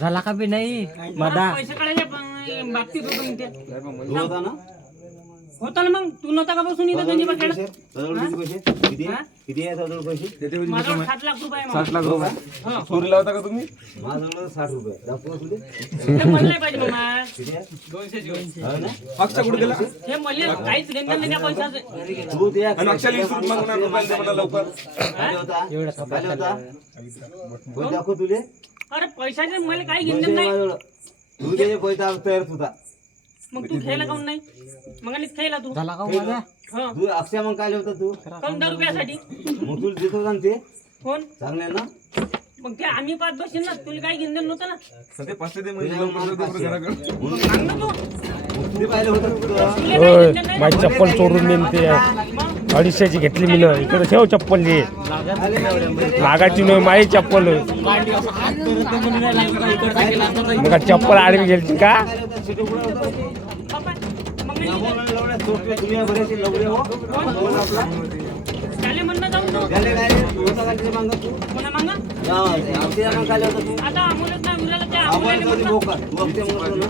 झाला का बी नाही मदा पैसे काढायचे बाबतीत होतो मी ते होता ना होता ना मग तू नव्हता का बसून इथं गंजी बसायला किती किती आहे सदळ पैसे माझ्यावर 7 लाख रुपये आहे 60 लाख रुपये चोरीला होता का तुम्ही माझ्याजवळ 60 रुपये दाखवा तुले हे म्हणले पाहिजे मामा किती आहे 200 हो ना अक्षा कुठे गेला हे म्हणले काहीच घेणं नाही त्या पैशाचं तू द्या आणि अक्षाला विचारून मागणार रुपयाला दे मला लवकर काय होता काय होता पैसे दाखव तुले अरे पैशाचे मला काही पैसे घेणं नाही माझ्याजवळ तू त्याचे पैसा तयार होता मग तू खेळला काऊन नाही मग आणि खेळला तू झाला का माझा हा तू अक्षय मग काय होता तू काऊन 10 रुपयासाठी मग तुला देतो का ते कोण चांगले ना मग ते आम्ही 5 बसेन ना तुला काही घेणं नव्हतं ना सध्या पाचशे दे म्हणजे लवकर दे बरं घराकडे मग सांग ना तू किती पाहिलं होतं तुला तुला काही घेणं नाही माझी चप्पल चोरून नेन ते 250ची घेतली मी इकडे ठेव चप्पल जी लागायची नाही माझी चप्पल मग चप्पल आडवी गेली का बाबा, मग मी तुम्ही बरेचसे लवडे हो त्याला म्हणणं जाऊन तू त्याले काय होता का ते मागं तू कोणा मागा अक्षय मग काय होतं तू आता अमोलच ना मुलाला त्या आपण अमोलाने कधी म्हणलं, बोका तू अक्षय म्हणतो ना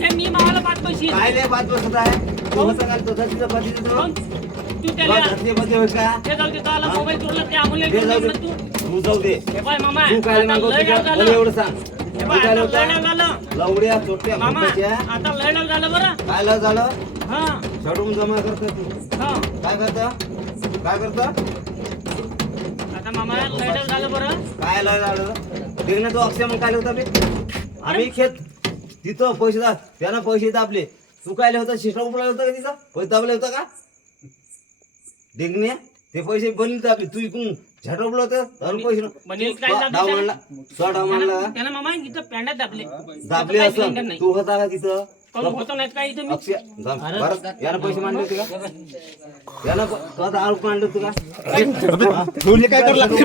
हे मी मावाला 5 पैसे काय लय बात बसत आहे तू होता का तो तिथं पती कोण? देतो तू त्याला घरचे मध्ये होय का ते जाऊ दे त्याला मोबाईल चोरला ते अमोलने ते जाऊ दे म्हणलं तू तू जाऊ दे हे पाय मामा तू काय आता मागवतो लय का डाव मला झालं एवढं सांग हे तू पाय, काय आता होता लय डाव झालं लवड्या चोट्या मामा मुंबईच्या आता लय डाव झालं बरं काय लय झालं हा शडून जमा करतो तू हा काय करता काय करता आता मामा लय डाव झालं बरं काय लय झालं देख ना तो अक्षय मग काय होता बे आम्ही खेत तिथं पैसे दाब त्यानं पैसे दाबले तू काय होता शिष्टा उपला होता का तिचा पैसे दाबले होता का देखणे ते पैसे बनले दाबले तू इकडून झटवलं होतं अजून पैसे बनील काय दाबले डाव म्हणला तो डाव म्हणला त्यानं मामा इथं पॅन्डात दाबले दाबले काही असं घेणं नाही. तू होता का तिथं काऊन होतं नाही काय इथं मी अक्षय बरं यानं पैसे मांडले होते का यानं तो आता आरोप मांडले होते का तुला काय करू लागते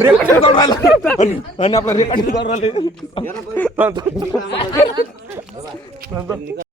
रेकॉर्डिंग करून राहिला आणि आपला रेकॉर्डिंग करून राहिले यानं पैसे